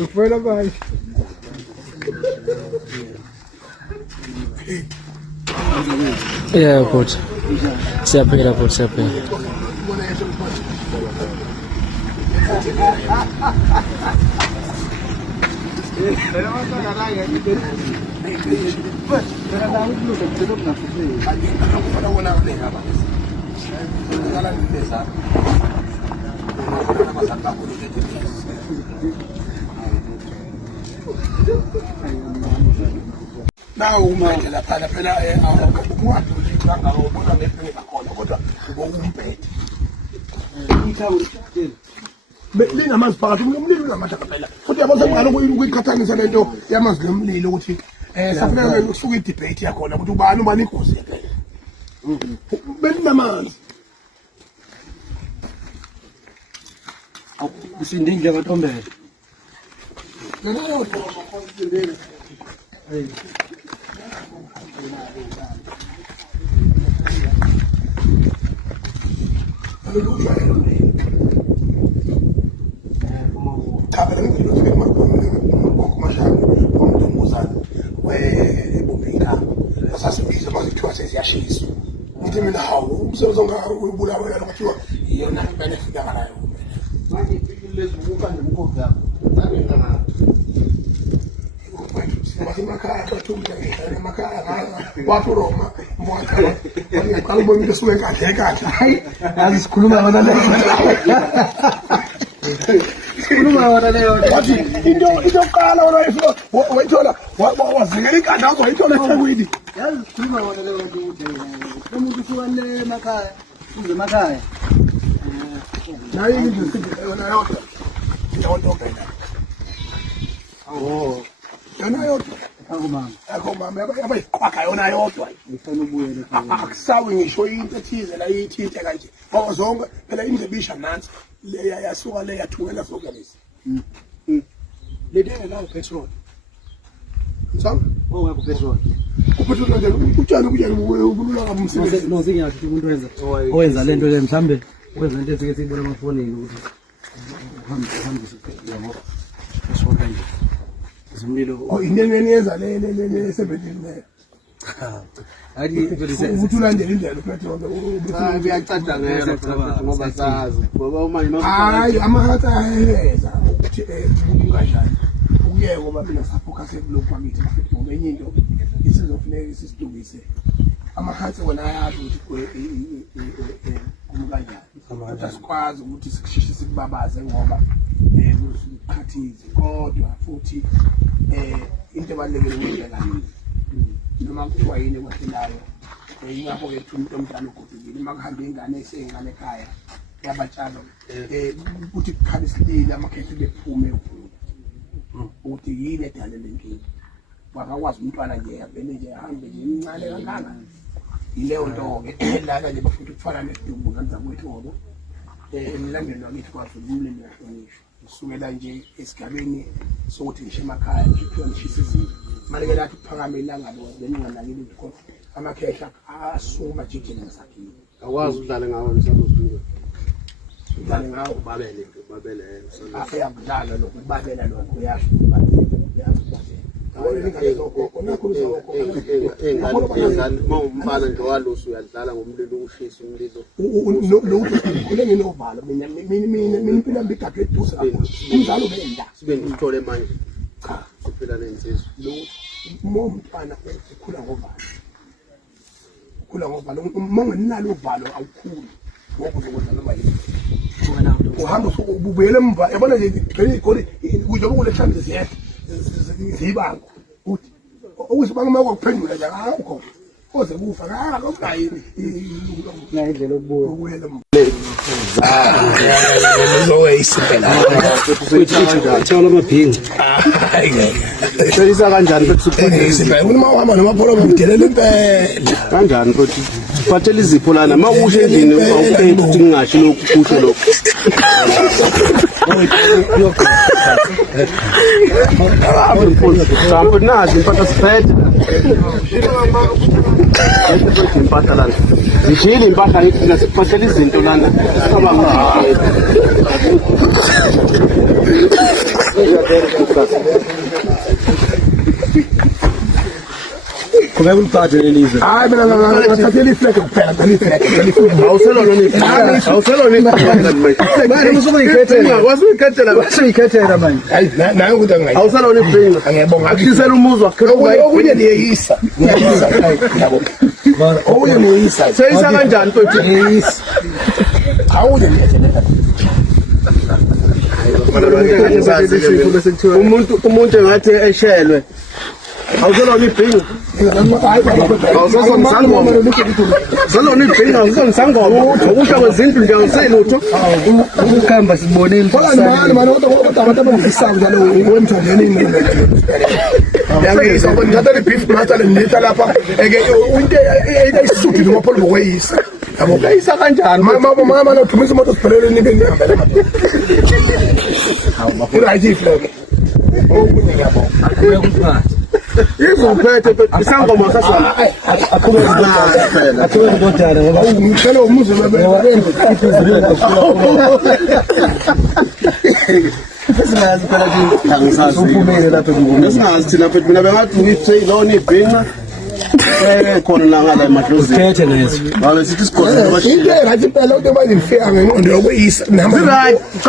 Supuela vai. Yeah, coach. Siapela coach, siapela. Now umandla phela phela ukwazi ukanga ubona ngephela khona kodwa ngokumphethe lingamanzi phakathi umlilo unamatha phela futhi yabo sengalo ukuyiqhathanisa lento yamanzi nomlilo ukuthi safuneka ukusuka i-debate yakhona ukuthi ubani ingozi phela belinamanzi Usinde indle kaTombela. Watu Roma, mwaka, kalau mau minta suai kata, Harus kuluma wana leo. Kuluma wana leo. wati, itu kala orang itu, waitola, wazengeri kata, waitola chawidi. Harus kuluma wana leo tu. Kamu tukuane makaya. Uze makaya. Na hii ndio sisi, na yote. Inaondoka ina. Oh. Na yote. Ako mama. Yaba ikwaka yona yodwa. Ngifuna ubuyele khona. Akusawi ngisho into ethize la ithithe kanje. Ngoba zonke phela indebisha nansi leya yasuka leya thungela sokalisi. Lethe la petrol. Sawubona? Ongakho petrol. Upetrol nje utshani ubulula kamsebenzi. No singathi umuntu owenza lento le mhlambe wenza into esike siyibona emafonini ukuthi uhambise yabo. Petrol nje. Zimlilo. Oh indeni yenza le 17 le. Ayi Uthula nje indlela upetrol. Uyacaca ngeke ngoba sazi. Ngoba manje Hayi amahatha ayeza ukuthi kanjani. Ukuyeke ngoba mina safocus ekulokhu kwakithi ngoba enye into isizofuneka sisidukise. Amahatha wona ayazi ukuthi kumkanjani. Kodwa sikwazi ukuthi sikushishise sikubabaze ngoba kusikhathize kodwa futhi into ebalekile ukuyela noma kuthiwa yini kwathelayo ingakho ke umuntu omdala ugudukile makuhamba ingane esengane ekhaya yabatshalo ukuthi kukhale isilile amakhethi bephume ukuthi yini edale lenkinga bakakwazi umntwana nje avele nje ahambe nje imncane kangaka yileyo nto ke lana nje bafuna ukufana nesidumbu kanzakwethu ngoba emlandweni wakithi kwaZulu niyahlonishwa kusukela nje esigabeni sokuthi ngisho emakhaya ngiphiwa ngishisa izinto manje lathi kuphakame ilanga lo beninganakile ukuthi amakhehla asuma jikile ngesakhiwo akwazi udlala ngawo nisabuzulu. udlale ngawo Babele ayakudlala lokho ubabela lokho uyasho ingane mawumfana nje walusu uyadlala ngomlilo ushisa umlilo. Kulenginovalo mina impilo mbigade eduze umzalo benda Sibe ngithole manje. Cha, siphila nensizwe. lo umntwana ukhula ngovalo mongenalo uvalo awukhulu ngokuzokwenza noma yini uhamba ubuyele emva yabona nje igcine igoli kujoba kule hlambe zibango uthi okusibanga uma kokuphendula nje akho koze kufa akayi Indlela ubuyele uzoweyisa phela Thola amabhingi. Selisa kanjani phela uma uhamba namapholo bamdelela impela kanjani futhi phathela izipho lana makusho endlini awukhethi ukuthi ngingashi lokhu kusho lokho. Sampo nazi impahla siphethe. Impahla lana. Zishile impahla ngithina siphathela izinto lana. Kumele uliphathe lelizwe. Hayi mina ngathathela ifleke kuphela, Manje usuyikhethela. Wazuyikhethela Usuyikhethela manje. hayi nayo ukuthi angiyayisa. awusalona ibhinga Angiyabonga. akushisela umuzi Okunye niyayisa. Yabo. Okunye niyayisa. seyisa kanjani mfethu Yes. Awuye niyayisa. umuntu engathi eshelwe awusalona ibhinga salona ibhinga awusongisangoma ukusha kwezindlu nje awuselutho Ukukhamba sibonile. Kodwa manje manje kodwa abantu abangisayo njalo wemthonjeni yangisa ngithatha ibeef master lenditha lapha eke into eyisudi ngopho lokweyisa yabo ayisa kanjani mama nothumisa imoto siphelele nibe nihambele right ifleke okunye yabo izuphethe isangoma sasona Akhuleke kodwa ngoba ngicela umuzi singazi phela thina angisazi uphumele lapha ngomnye. esingazi thina phela mina bengathi ngiyilona ibhinqa khona la ngala emadlozini Khethe lezo. ngale sithi sikhona into engathi phela into bayifika ngengqondo yokweyisa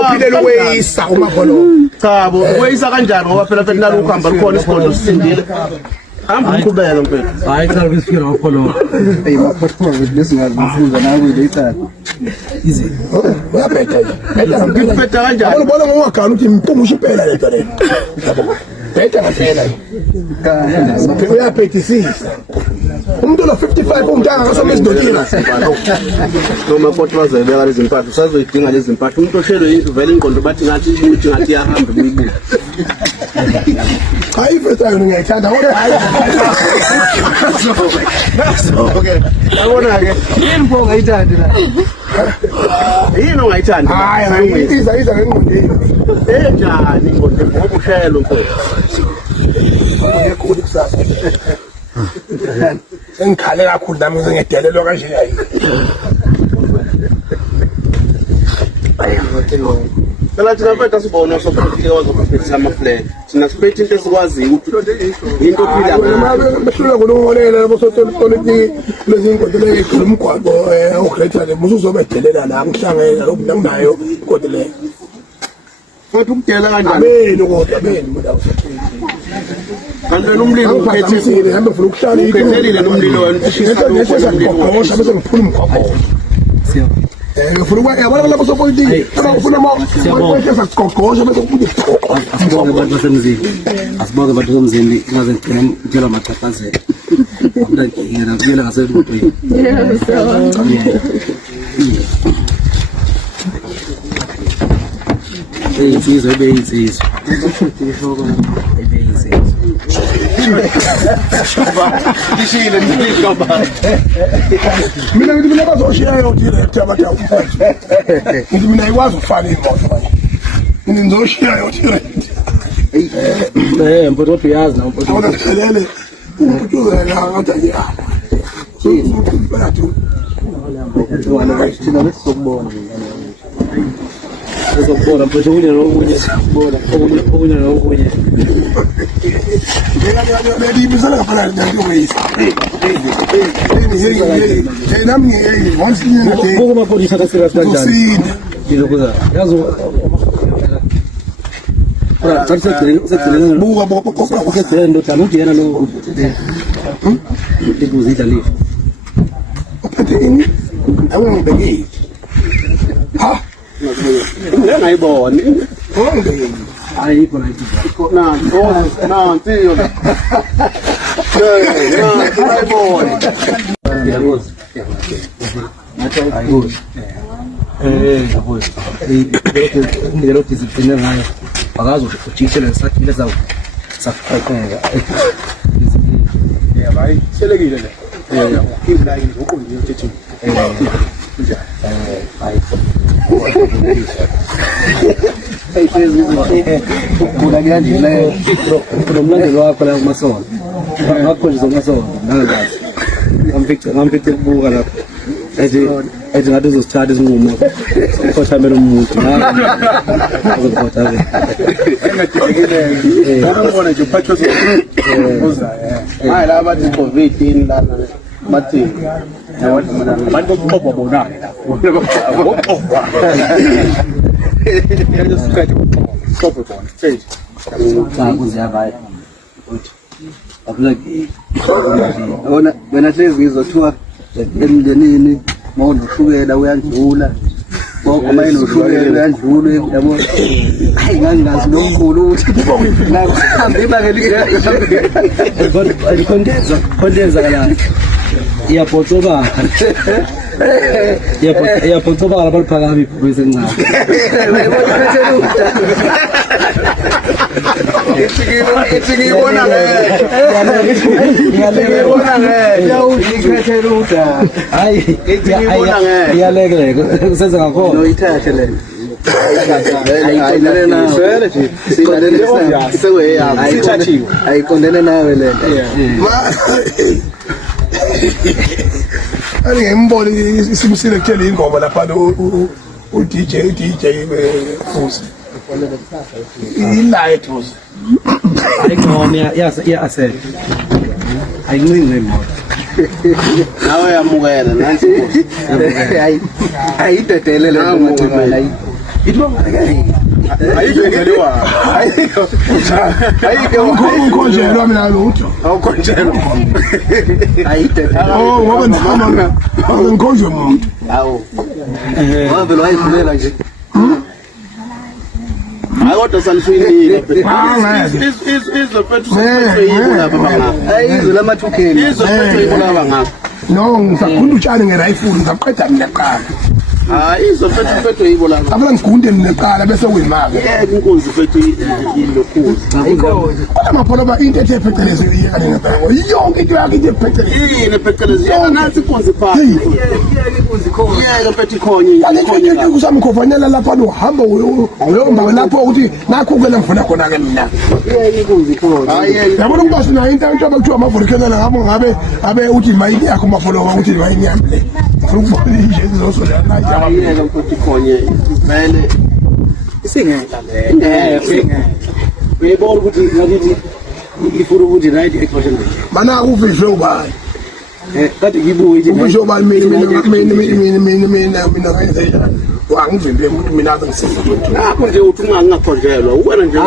uphilele ukweyisa umakholo cha bo kweyisa kanjani ngoba phela nalo ukuhamba likhona isigodlo sisindile hamba uqhubeka mfethu Hayi cha besifikira ngokholwa. Hey baphathwa lesingazi mfuza nawe kuyithatha. Izi. uyabhetha ngiphetha kanjani ubona ngokugana ukuthi impungushi impela lento le bhetha ngaphela uyaphethisisa umuntu lo 55 umntanga ngasome esidotila noma kodwa bazayibeka lezi mpahla usazoyidinga lezi mpahla umuntu oshelwe indlu vele ingqondo bathi ngathi ukuthi ngathi yahamba imibuzo hayi bhetha yona ngiyayithanda kodwa hayi okay yabona ke Yini mpo ngayithandi la? yini ongayithandi hayi iza ngengqondeni enjani ingqondo ngoba ushelwe mfethu ngekukhulu kusasa sengikhale kakhulu nami ngizengedelelwa kanje hayi phela thina mfethu asibona sokuphetheka wazokuphethisa amaflag thina siphethe into esikwaziyo ukuthi into ophila ngayo behlula ngonolela labo sopolitiki lezi inkonzo leyigcina umgwaqo ogretha le musu uzobedelela la ngihlangene lokhu nayo inkonzo le futhi ukudela kanjani abeni kodwa abeni mudawo kanti wena umlilo uphethile ngiphethisile hambe ufuna ukuhlala ukhethelile nomlilo wena ushisa ngeke ngigogosha bese ngiphula umgwaqo Siya. ngifuna ukwazi yabona lapho sopolitiki ufuna ngeke sagogosha bese kubuye Asibonge abantu basemzini. Asibonge abantu basemzini ingaze ngigcina ngitshela amachaphazela. Mina ngiyena ngiyela ngasemotweni. Insizwa ibe insizwa. Ibe insizwa. ishile ngifika baba mina bazoshiyayo direct abathu ngithi mina ikwazi ukufana imoto manje mina ngizoshiyayo direct Mpoto uyazi na mpoto. kodwa ngichelele ukutuzela ngathi ayihamba Thina besizokubona. Uzobona mpoto kunye nokunye sikubona. Okunye nokunye. Belibizela ngapha ngiyoyisa nami once ngiyena Buku maphodisa ka serious kanjani? usinda Ngizokuza. Yazo. Cha sekugcina buka bokokoka ukugcina ndo tano ungena lo. Ikuzidla le. uphethe ini awungibekile ha ngayibona ongibekile Ayikho la ithi. nanti yona ngayibona Yakuza. Ayikuza. Yakuza. Ngelo discipline ngayo. Akazo ujikishela isakhile zawo. Sakuqhaqheka. hayi selekile le ibla ngizoqonda ukuthi Ukugula kuyandile. Nomlandelo wakho la kumasonto. Ngakho nje zomasonto. Nangazi. Ngamfice kubuka lapha. ethi ngathi uzosithatha isinqumo khothamela umuntu azokhotha ngiyabona nje uphathwe uza hayi la bathi COVID lana bathi abantu bokuxoba bona stop it on stage kuziyavaya wena hlezi ngizothiwa emndenini mawunoshukela uyandlula ngomayini ushukela uyandlula yabo hayi ngangazi nomkhulu ukuthi ngihamba ibanga kondenza kala iyaphotoba iyaphotoba abaliphakami bese ncane iyalekeleko usenza ngakhona uyithathe le ayikondene nawe le ngiyembona isimsile kutshela ingoma lapha u-DJ Fusi i-light was ayingoma iya-asset ayincinci imoto nawe yamukela nansi ayidedele le ayikengeliwa ukhonjelwa mina lutho awukhonjelwa ngoba ndihamba ngikhonjwe muntu awu wavele wayivulela nje hayi kodwa sanifuyile izophethu yibo lapha bangapha izwe lamathukeni izophethu yibo lapha bangapha no ngisakhunda utshani ngerayifuni ngizaqeda mina kuqala hayi izophethu yibo lapha abula ngigunde mina kuqala bese kuyimake inkunzi phethu ilokhuzi kodwa mapholoba into ethe phecelezi iyekane ngempela yonke into yakhe into ephecelezi yini phecelezi nansi inkunzi phansi iyeke phethu ikhonye kanti kusamkhovanyela lapha uhamba uyomba lapho ukuthi nakho kuvele ngifuna khona-ke mina iyeke inkunzi ikhona yabona ukuba sinayo into abakuthiwa amavolcano ngabo ngabe uthi mayini yakho mafoloba ukuthi mayini yami le ngifuna ukubona nje zizosolana iyeke phethu ikhonye vele isingeka uyayibona ukuthi ngakithi ifuna ukuthi right expression mana ufishe ubani kade ngibuye ufishe ubani mina ngayenzenjani wangivimbe ukuthi mina ave ngisiza lapho nje uthi ungangakhonjelwa uwena nje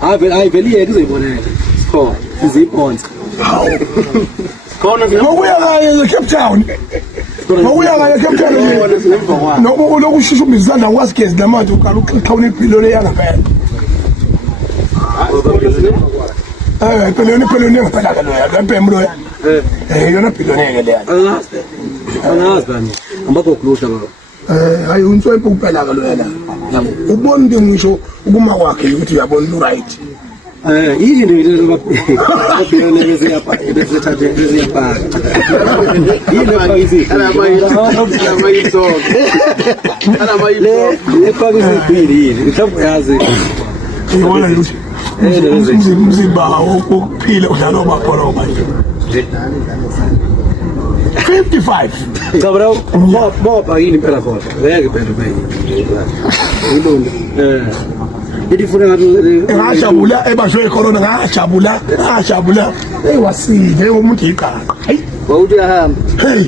hayi vele iyeke izoyibonela sikhona izibhonza khona ngokuya ngayo eCape Town ngokuya ngayo eCape Town noku ushishuma izandla kwasigezi namanzi ukala uxhawuna impilo le yangempela peloni ngempela ke loya ngempembu loya yona peloni ke leya angazi bani ambakoklusha baba hayi unswempu kuphela ke loya la ubona into ngisho ukuma kwakhe ukuthi uyabona uright yini into babhekene beziyapha bezithathe beziyapha yini bayizi epakisibhili yini mhlawumbe yazi ngibona ukuthi umzimba wokuphila udlala obapoloba 55 cabra moba yini phela khona ngeke phela ngibona idifuna ngathi ngajabula ebashwe icorona ngajabula wasile umuntu iqaqa hayi wawuthi uyahamba hey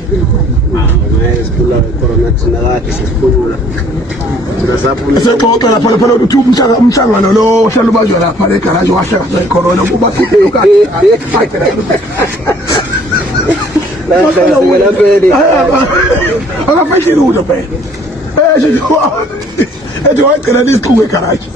esipula corona thina kade sesiphulula thina saphula sexoxa lapha phela uthi umhlangano lo ohlala ubazwe lapha egarage wahlangana icorona kuba akafehle lutho phela ethi wagcina lisixuku egarage